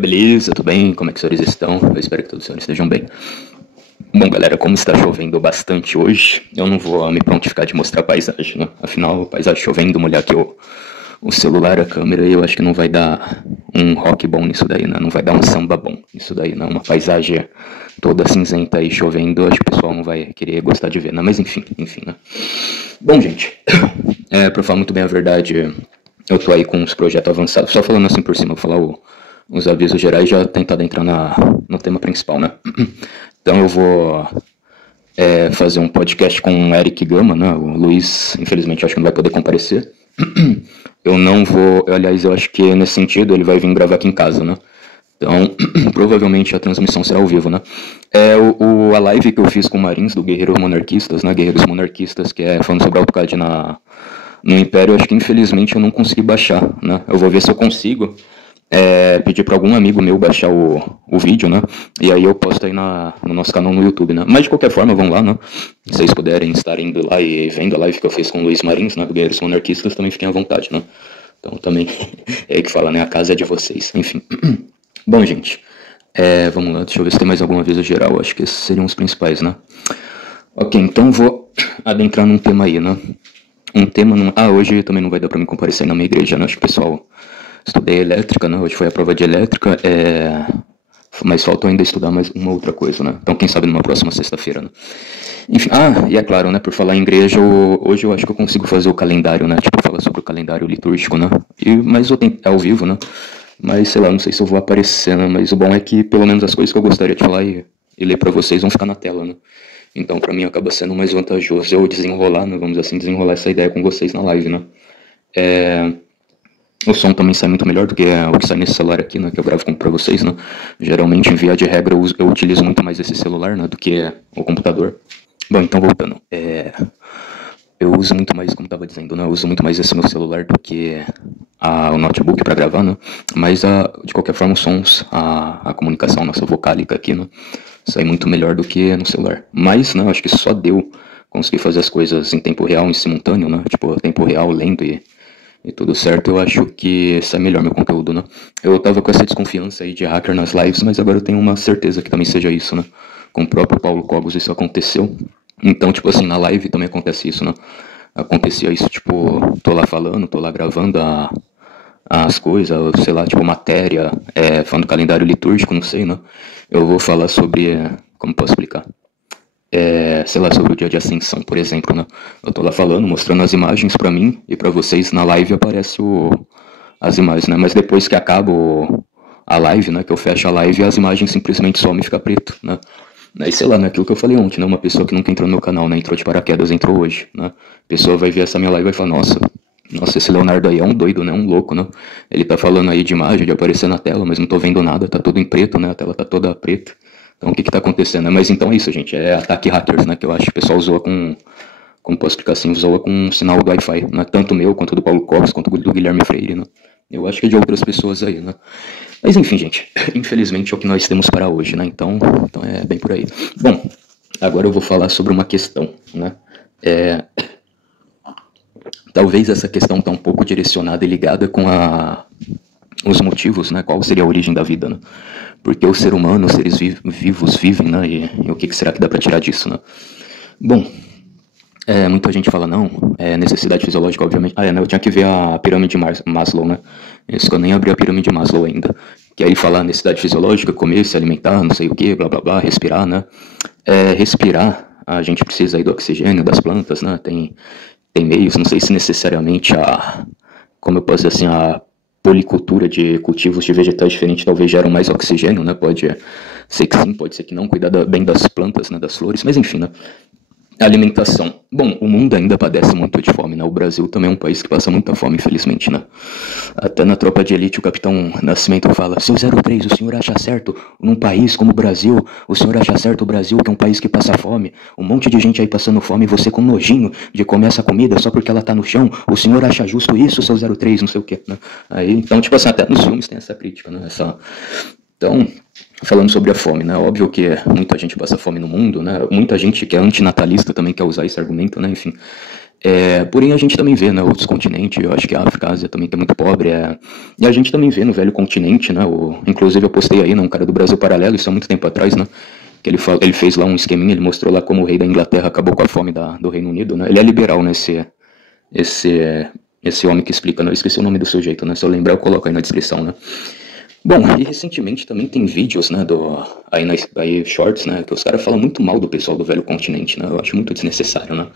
Beleza, tudo bem? Como é que os senhores estão? Eu espero que todos os senhores estejam bem. Bom, galera, como está chovendo bastante hoje, eu não vou me prontificar de mostrar a paisagem, né? Afinal, paisagem chovendo, molhar aqui o celular, a câmera, eu acho que não vai dar um rock bom nisso daí, né? Não vai dar um samba bom nisso daí, né? Uma paisagem toda cinzenta aí chovendo, acho que o pessoal não vai querer gostar de ver, né? Mas enfim, né? Bom, gente, pra falar muito bem a verdade, eu tô aí com uns projetos avançados, só falando assim por cima, vou falar os avisos gerais e já tentar entrar no tema principal, né? Então eu vou fazer um podcast com o Eric Gama, né? O Luiz, infelizmente, acho que não vai poder comparecer. Eu não vou, aliás, eu acho que nesse sentido ele vai vir gravar aqui em casa, né? Então, provavelmente a transmissão será ao vivo, né? A live que eu fiz com o Marins, do Guerreiros Monarquistas, né? Guerreiros Monarquistas, que é falando sobre AutoCAD no Império, eu acho que infelizmente eu não consegui baixar, né? Eu vou ver se eu consigo pedir para algum amigo meu baixar o vídeo, né? E aí eu posto aí no nosso canal no YouTube, né? Mas de qualquer forma, vão lá, né? Se vocês puderem estar indo lá e vendo a live que eu fiz com o Luiz Marins, né? Do Guerreiros Monarquistas, também fiquem à vontade, né? Então também é aí que fala, né? A casa é de vocês, enfim. Bom, gente, vamos lá, deixa eu ver se tem mais alguma aviso geral, acho que esses seriam os principais, né? Ok, então vou adentrar num tema aí, né? Um tema, hoje também não vai dar pra mim comparecer na minha igreja, né? Acho que o pessoal... Estudei elétrica, né? Hoje foi a prova de elétrica, mas faltou ainda estudar mais uma outra coisa, né? Então, quem sabe numa próxima sexta-feira, né? Enfim, e é claro, né? Por falar em igreja, hoje eu acho que eu consigo fazer o calendário, né? Tipo, falar sobre o calendário litúrgico, né? Mas é ao vivo, né? Mas, sei lá, não sei se eu vou aparecer, né? Mas o bom é que, pelo menos, as coisas que eu gostaria de falar e ler pra vocês vão ficar na tela, né? Então, pra mim, acaba sendo mais vantajoso eu desenrolar, né? Vamos assim, desenrolar essa ideia com vocês na live, né? O som também sai muito melhor do que o que sai nesse celular aqui, né, que eu gravo pra vocês, né. Geralmente, em via de regra, eu utilizo muito mais esse celular, né, do que o computador. Bom, então voltando. Eu uso muito mais, como estava dizendo, né, eu uso muito mais esse meu celular do que o notebook para gravar, né. Mas, de qualquer forma, os sons, a comunicação nossa vocálica aqui, né, sai muito melhor do que no celular. Mas, né, eu acho que só deu conseguir fazer as coisas em tempo real, em simultâneo, né, tipo, tempo real, lendo e tudo certo, eu acho que sai melhor meu conteúdo, né? Eu tava com essa desconfiança aí de hacker nas lives, mas agora eu tenho uma certeza que também seja isso, né? Com o próprio Paulo Cogos isso aconteceu. Então, tipo assim, na live também acontece isso, né? Acontecia isso, tipo, tô lá falando, tô lá gravando as coisas, sei lá, tipo, matéria, falando do calendário litúrgico, não sei, né? Eu vou falar sobre, como posso explicar? Sei lá, sobre o dia de ascensão, por exemplo, né? Eu tô lá falando, mostrando as imagens pra mim e pra vocês na live aparece as imagens, né? Mas depois que acaba a live, né? Que eu fecho a live, as imagens simplesmente somem e fica preto, né? Aí, sei lá, né? Aquilo que eu falei ontem, né? Uma pessoa que nunca entrou no meu canal, né? Entrou de paraquedas, entrou hoje, né? A pessoa vai ver essa minha live e vai falar, nossa, esse Leonardo aí é um doido, né? Um louco, né? Ele tá falando aí de imagem, de aparecer na tela, mas não tô vendo nada, tá tudo em preto, né? A tela tá toda preta. Então, o que tá acontecendo? Mas então é isso, gente. É ataque hackers, né? Que eu acho que o pessoal zoa como posso explicar assim, zoa com um sinal do Wi-Fi, né? Tanto meu, quanto do Paulo Cobos, quanto do Guilherme Freire, né? Eu acho que é de outras pessoas aí, né? Mas enfim, gente. Infelizmente é o que nós temos para hoje, né? Então é bem por aí. Bom, agora eu vou falar sobre uma questão, né? Talvez essa questão tá um pouco direcionada e ligada com os motivos, né? Qual seria a origem da vida, né? Porque o ser humano, os seres vivos vivem, né? E o que será que dá pra tirar disso, né? Bom, muita gente fala, não, necessidade fisiológica, obviamente. Eu tinha que ver a pirâmide de Maslow, né? Isso que eu nem abri a pirâmide de Maslow ainda. Que aí fala necessidade fisiológica, comer, se alimentar, não sei o que, blá blá blá, respirar, né? Respirar, a gente precisa aí do oxigênio das plantas, né? Tem meios, não sei se necessariamente como eu posso dizer assim, a policultura de cultivos de vegetais diferentes talvez geram mais oxigênio, né? Pode ser que sim, pode ser que não, cuidar bem das plantas, né? Das flores, mas enfim, né? Alimentação. Bom, o mundo ainda padece muito de fome, né? O Brasil também é um país que passa muita fome, infelizmente, né? Até na Tropa de Elite o Capitão Nascimento fala, seu 03, o senhor acha certo num país como o Brasil? O senhor acha certo o Brasil, que é um país que passa fome? Um monte de gente aí passando fome e você com nojinho de comer essa comida só porque ela tá no chão? O senhor acha justo isso, seu 03, não sei o quê, né? Aí, então, tipo assim, até nos filmes tem essa crítica, né? Então, falando sobre a fome, né? Óbvio que muita gente passa fome no mundo, né? Muita gente que é antinatalista também quer usar esse argumento, né? Enfim, Porém, a gente também vê, né, outros continentes, eu acho que a África, a Ásia também, que é muito pobre, e a gente também vê no velho continente, né, inclusive eu postei aí, né, um cara do Brasil Paralelo, isso há muito tempo atrás, né, que ele fez lá um esqueminha, ele mostrou lá como o rei da Inglaterra acabou com a fome do Reino Unido, né, ele é liberal, né, esse, esse homem que explica, né, eu esqueci o nome do sujeito, né, se eu lembrar eu coloco aí na descrição, né. Bom, e recentemente também tem vídeos, né, aí shorts, né, que os caras falam muito mal do pessoal do velho continente, né, eu acho muito desnecessário, né.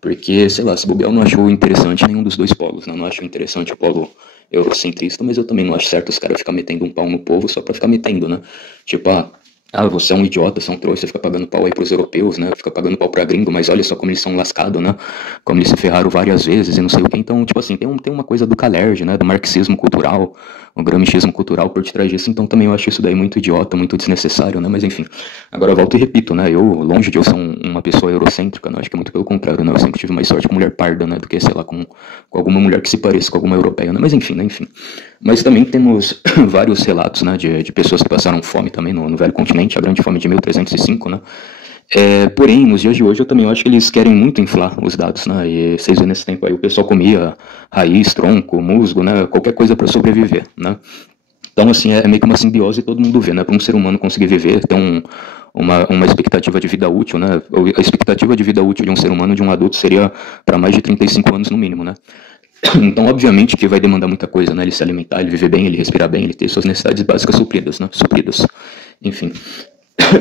Porque, sei lá, se bobear eu não acho interessante nenhum dos dois polos, né? Eu não acho interessante o polo eurocentrista, mas eu também não acho certo os caras ficarem metendo um pau no povo só pra ficar metendo, né? Tipo, você é um idiota, você é um trouxa, você fica pagando pau aí pros europeus, né? Fica pagando pau pra gringo, mas olha só como eles são lascados, né? Como eles se ferraram várias vezes e não sei o que. Então, tipo assim, tem uma coisa do Kalergi, né? Do marxismo cultural, o gramscismo cultural por detrás disso. Então também eu acho isso daí muito idiota, muito desnecessário, né? Mas enfim, agora eu volto e repito, né? Eu, longe de eu ser uma pessoa eurocêntrica, né? Acho que é muito pelo contrário, né? Eu sempre tive mais sorte com mulher parda, né? Do que, sei lá, com alguma mulher que se pareça com alguma europeia, né? Mas enfim, né? Enfim. Mas também temos vários relatos, né? De pessoas que passaram fome também no velho continente, a grande fome de 1305, né? Porém, nos dias de hoje eu também acho que eles querem muito inflar os dados, né? E vocês vêem nesse tempo aí, o pessoal comia raiz, tronco, musgo, né? Qualquer coisa para sobreviver, né? Então, assim, é meio que uma simbiose e todo mundo vê, né? Para um ser humano conseguir viver, ter uma expectativa de vida útil, né? A expectativa de vida útil de um ser humano, de um adulto, seria para mais de 35 anos no mínimo, né? Então, obviamente que vai demandar muita coisa, né? Ele se alimentar, ele viver bem, ele respirar bem, ele ter suas necessidades básicas supridas, né? Supridas. Enfim.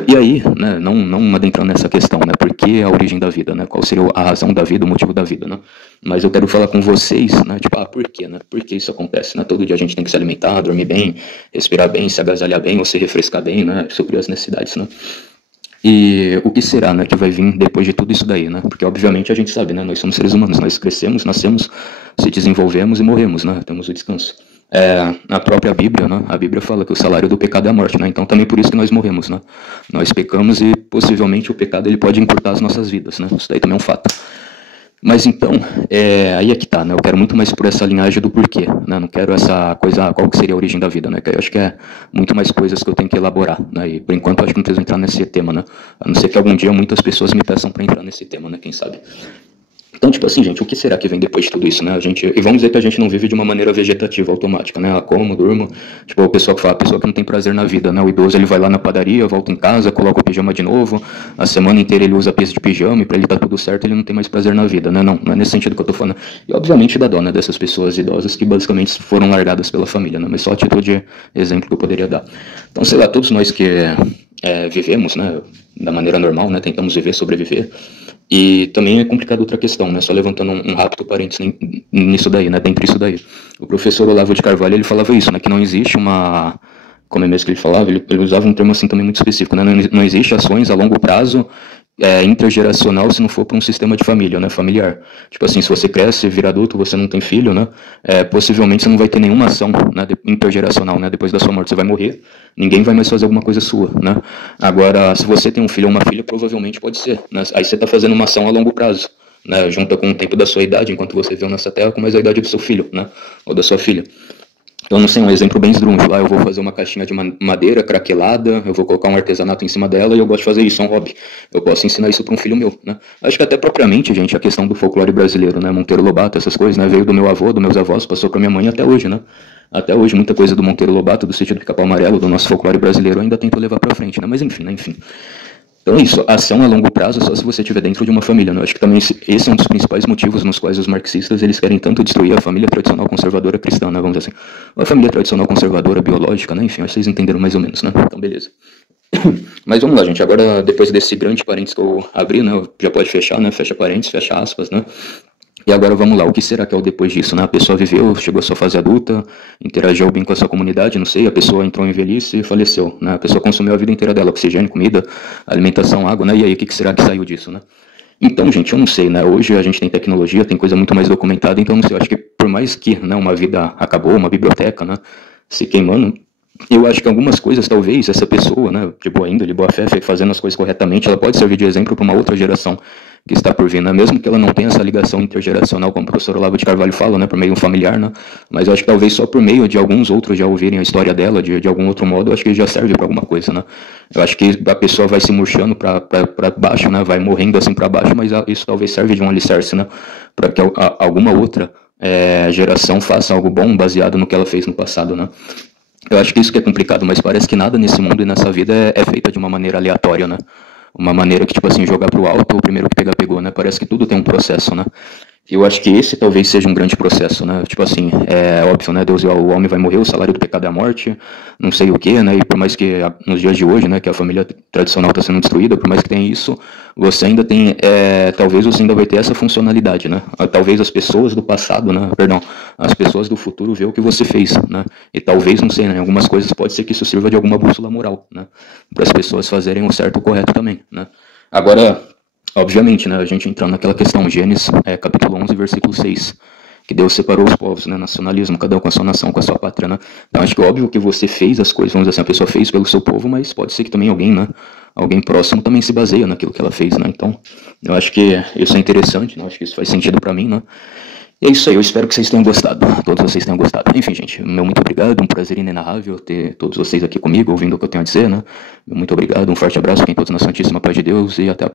E aí, né, não adentrando nessa questão, né, por que a origem da vida, né, qual seria a razão da vida, o motivo da vida, né, mas eu quero falar com vocês, né, tipo, por quê, né, por que isso acontece, né, todo dia a gente tem que se alimentar, dormir bem, respirar bem, se agasalhar bem, ou se refrescar bem, né, suprir as necessidades, né. E o que será, né, que vai vir depois de tudo isso daí, né? Porque obviamente a gente sabe, né, nós somos seres humanos, nós crescemos, nascemos, se desenvolvemos e morremos, né? Temos o descanso. A própria Bíblia, né? A Bíblia fala que o salário do pecado é a morte, né? Então também por isso que nós morremos, né? Nós pecamos e possivelmente o pecado ele pode encurtar as nossas vidas, né? Isso daí também é um fato. Mas então, aí é que tá, né? Eu quero muito mais por essa linhagem do porquê, né? Não quero essa coisa, qual que seria a origem da vida, né? Que eu acho que é muito mais coisas que eu tenho que elaborar, né? E por enquanto eu acho que não preciso entrar nesse tema, né? A não ser que algum dia muitas pessoas me peçam para entrar nesse tema, né? Quem sabe? Então, tipo assim, gente, o que será que vem depois de tudo isso, né? E vamos dizer que a gente não vive de uma maneira vegetativa, automática, né? Como, durmo. Tipo, o pessoal que fala, a pessoa que não tem prazer na vida, né? O idoso, ele vai lá na padaria, volta em casa, coloca o pijama de novo, a semana inteira ele usa peça de pijama e pra ele tá tudo certo, ele não tem mais prazer na vida, né? Não é nesse sentido que eu tô falando. E, obviamente, dá dó, né? Dessas pessoas idosas que basicamente foram largadas pela família, né? Mas só a atitude, exemplo que eu poderia dar. Então, sei lá, todos nós que vivemos, né? Da maneira normal, né? Tentamos viver, sobreviver. E também é complicado outra questão, né? Só levantando um rápido parênteses nisso daí, né? Dentre isso daí. O professor Olavo de Carvalho, ele falava isso, né? Que não existe uma... Como é mesmo que ele falava? Ele usava um termo assim também muito específico, né? Não existe ações a longo prazo intergeracional se não for para um sistema de família, né? Familiar. Tipo assim, se você cresce, vira adulto, você não tem filho, né? Possivelmente você não vai ter nenhuma ação, né, intergeracional, né? Depois da sua morte você vai morrer, ninguém vai mais fazer alguma coisa sua, né? Agora, se você tem um filho ou uma filha, provavelmente pode ser, né? Aí você está fazendo uma ação a longo prazo, né? Junta com o tempo da sua idade, enquanto você viveu nessa terra, com mais a idade do seu filho, né? Ou da sua filha. Então, não sei, um exemplo bem esdrúxulo. Eu vou fazer uma caixinha de madeira craquelada, eu vou colocar um artesanato em cima dela e eu gosto de fazer isso, é um hobby. Eu posso ensinar isso para um filho meu, né? Acho que até propriamente, gente, a questão do folclore brasileiro, né? Monteiro Lobato, essas coisas, né? Veio do meu avô, dos meus avós, passou para minha mãe até hoje, né? Até hoje, muita coisa do Monteiro Lobato, do sítio do Pica-Pau Amarelo, do nosso folclore brasileiro, ainda tento levar para frente, né? Mas enfim, né? Enfim. Então é isso, ação a longo prazo só se você estiver dentro de uma família, né? Eu acho que também esse é um dos principais motivos nos quais os marxistas eles querem tanto destruir a família tradicional conservadora cristã, né? Vamos dizer assim. A família tradicional conservadora biológica, né? Enfim, vocês entenderam mais ou menos, né? Então beleza. Mas vamos lá, gente, agora depois desse grande parênteses que eu abri, né? Já pode fechar, né? Fecha parênteses, fecha aspas, né? E agora vamos lá, o que será que é o depois disso, né? A pessoa viveu, chegou à sua fase adulta, interagiu bem com a sua comunidade, não sei, a pessoa entrou em velhice e faleceu, né? A pessoa consumiu a vida inteira dela, oxigênio, comida, alimentação, água, né? E aí, o que será que saiu disso, né? Então, gente, eu não sei, né? Hoje a gente tem tecnologia, tem coisa muito mais documentada, então eu não sei, eu acho que por mais que, né, uma vida acabou, uma biblioteca, né, se queimando, Eu acho que algumas coisas, talvez, essa pessoa, né, de boa índole, boa fé, fazendo as coisas corretamente, ela pode servir de exemplo para uma outra geração que está por vir, né? Mesmo que ela não tenha essa ligação intergeracional, como o professor Olavo de Carvalho fala, né, por meio familiar, né? Mas eu acho que talvez só por meio de alguns outros já ouvirem a história dela de algum outro modo, eu acho que já serve para alguma coisa, né? Eu acho que a pessoa vai se murchando para baixo, né? Vai morrendo assim para baixo, mas isso talvez serve de um alicerce, né? Para que alguma outra geração faça algo bom baseado no que ela fez no passado, né? Eu acho que isso que é complicado, mas parece que nada nesse mundo e nessa vida é feita de uma maneira aleatória, né? Uma maneira que, tipo assim, jogar pro alto, o primeiro que pegar, pegou, né? Parece que tudo tem um processo, né? Eu acho que esse talvez seja um grande processo, né? Tipo assim, é óbvio, né? Deus, o homem vai morrer, o salário do pecado é a morte, não sei o quê, né? E por mais que nos dias de hoje, né, que a família tradicional está sendo destruída, por mais que tenha isso, você ainda tem, talvez você ainda vai ter essa funcionalidade, né? Talvez as pessoas do passado, né? Perdão, as pessoas do futuro vê o que você fez, né? E talvez, não sei, né? Algumas coisas pode ser que isso sirva de alguma bússola moral, né? Para as pessoas fazerem o certo e o correto também, né? Agora, obviamente, né, a gente entrando naquela questão, Gênesis, capítulo 11, versículo 6, que Deus separou os povos, né, nacionalismo, cada um com a sua nação, com a sua pátria, né? Então acho que óbvio que você fez as coisas, vamos dizer assim, a pessoa fez pelo seu povo, mas pode ser que também alguém, né, alguém próximo também se baseia naquilo que ela fez, né? Então, eu acho que isso é interessante, né? Acho que isso faz sentido para mim, né? E é isso aí, eu espero que vocês tenham gostado, todos vocês tenham gostado. Enfim, gente, meu muito obrigado, um prazer inenarrável ter todos vocês aqui comigo, ouvindo o que eu tenho a dizer, né? Meu muito obrigado, um forte abraço, fiquem todos na Santíssima Paz de Deus e até a